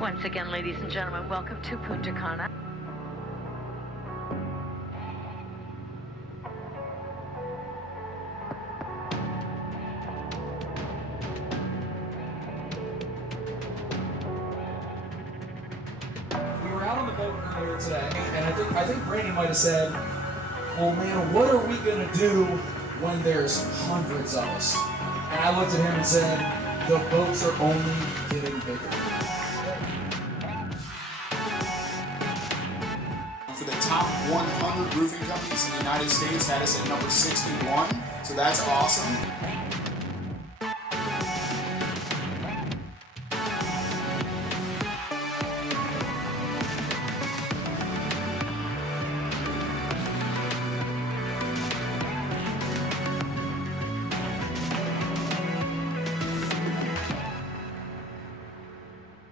Once again, ladies and gentlemen, welcome to Punta Cana. We were out on the boat earlier today, and I think Brandon might have said, well, man, what are we going to do when there's hundreds of us? And I looked at him and said, the boats are only getting bigger. For the top 100 roofing companies in the United States, had us at number 61, so that's awesome.